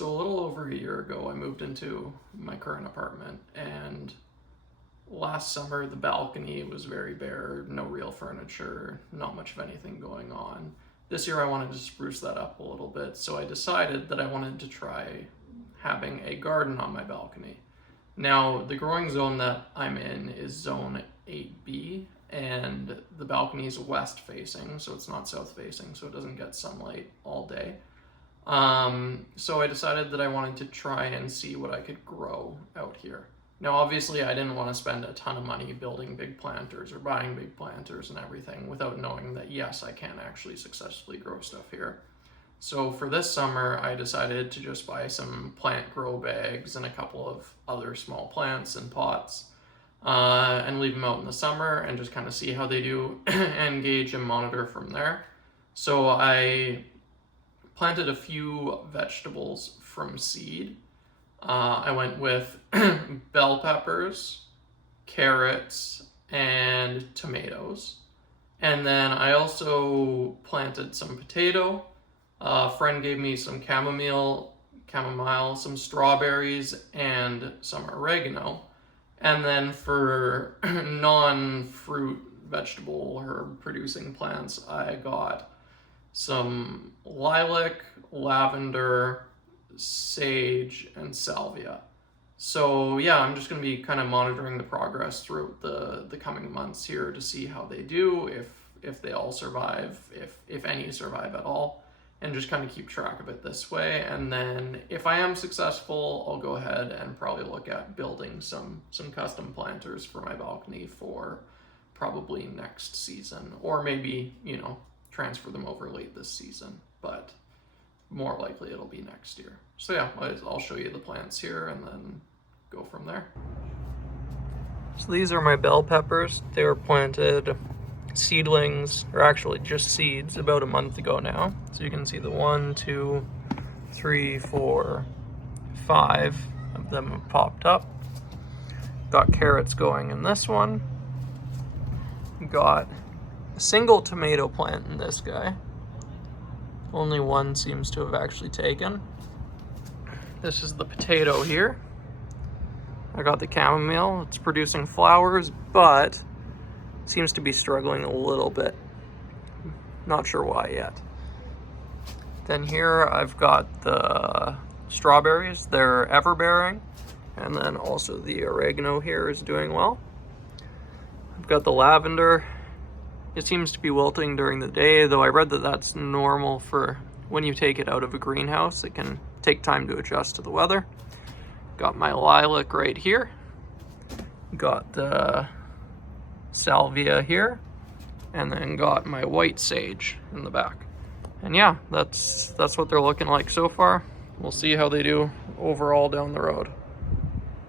So a little over a year ago, I moved into my current apartment, and last summer the balcony was very bare, no real furniture, not much of anything going on. This year I wanted to spruce that up a little bit, so I decided that I wanted to try having a garden on my balcony. Now, the growing zone that I'm in is zone 8B, and the balcony is west facing, so it's not south facing, so it doesn't get sunlight all day. So I decided that I wanted to try and see what I could grow out here. Now, obviously, I didn't want to spend a ton of money building big planters or buying big planters and everything without knowing that, yes, I can actually successfully grow stuff here. So for this summer, I decided to just buy some plant grow bags and a couple of other small plants and pots, and leave them out in the summer and just kind of see how they do and gauge and monitor from there. So I planted a few vegetables from seed. I went with bell peppers, carrots, and tomatoes. And then I also planted some potato. A friend gave me some chamomile, some strawberries, and some oregano. And then for non-fruit vegetable herb producing plants, I got some lilac, lavender, sage, and salvia. So yeah, I'm just going to be kind of monitoring the progress throughout the coming months here to see how they do, if they all survive, if any survive at all, and just kind of keep track of it this way. And then if I am successful, I'll go ahead and probably look at building some custom planters for my balcony for probably next season, or maybe, transfer them over late this season, but more likely it'll be next year. So yeah, I'll show you the plants here and then go from there. So these are my bell peppers. They were planted seedlings, or actually just seeds, about a month ago now. So you can see the 1, 2, 3, 4, 5 of them have popped up. Got carrots going in this one. Got a single tomato plant in this guy. Only one seems to have actually taken. This is the potato here. I got the chamomile. It's producing flowers, but seems to be struggling a little bit. Not sure why yet. Then here I've got the strawberries. They're ever-bearing. And then also the oregano here is doing well. I've got the lavender. It seems to be wilting during the day, though I read that that's normal for when you take it out of a greenhouse. It can take time to adjust to the weather. Got my lilac right here. Got the salvia here. And then got my white sage in the back. And yeah, that's what they're looking like so far. We'll see how they do overall down the road.